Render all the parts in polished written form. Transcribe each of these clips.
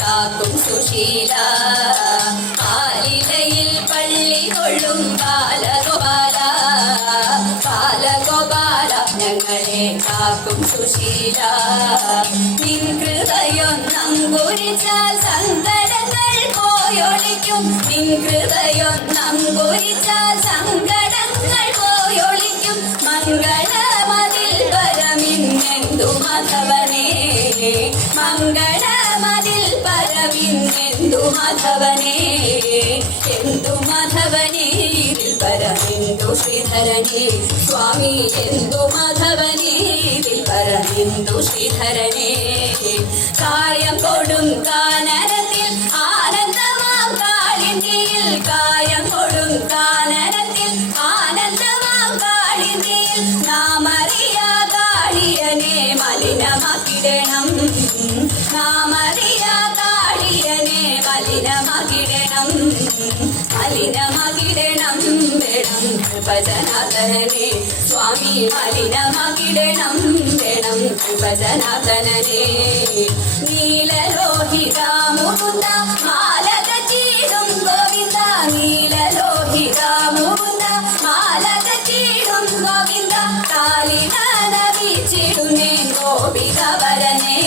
കാക്കും സുശീല ആലിലയിൽ പള്ളി കൊള്ളും ബാലഗോപാല ബാലഗോപാല ഞങ്ങളെ കാക്കും സുശീല നിൻ കൃപയൊന്നങ്കുരിച്ചാൽ സങ്കടങ്ങൾ പോയൊളിക്കും നിൻ കൃപയൊന്നങ്കുരിച്ചാൽ സങ്കടങ്ങൾ പോയൊളിക്കും മംഗളമതിൽ പരമിന്നെന്തു മാധവനേ മംഗളമതിൽ പരമിന്നെന്തു മാധവനേ എന്തു മാധവനേ ഇതിൽ പരമെന്തു ശ്രീധരനേ സ്വാമി എന്തു മാധവനേ ഇതിൽ പരമെന്തു ശ്രീധരനേ കായം കൊടും കാനനത്തിൽ ആനന്ദമാം കാളിന്തിയിൽ കായം കൊടും കാനനത്തിൽ ആനന്ദമാം കാളിന്തിയിൽ നാമറിയാ കാളിയനെ മലിനമാക്കിടണം നാമറിയാ കാളിയനെ മലിനമാക്കിടണം മലിനമാകിടണം വേണം കൃപജനാഥനനെ സ്വാമി മലിനമാകിടണം വേണം കൃപജനാഥനനെ നീലലോഹിത മുകുന്ദ മാലക ചീടും ഗോവിന്ദ നീലലോഹിത മുകുന്ദ മാലക ചീടും ഗോവിന്ദ കാലിന നവിച്ചിടുന്നേ ഗോപിക വരനെ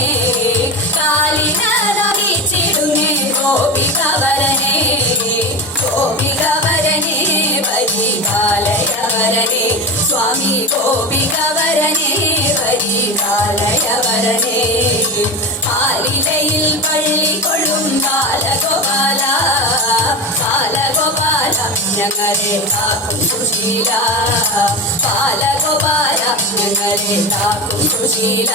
കാലിന നവിച്ചിടുന്നേ ഗോപിക വരനെ ഗോപിക വരനെ വരികാലയ വരനെ സ്വാമി ഗോപിക വരനെ വരികാലയ വരനെ ആലിലയിൽ പള്ളി കൊള്ളും ബാലഗോപാല ബാലഗോപാല ഞങ്ങളെ കാക്കും സുശീല ബാലഗോപാല ഞങ്ങളെ കാക്കും സുശീല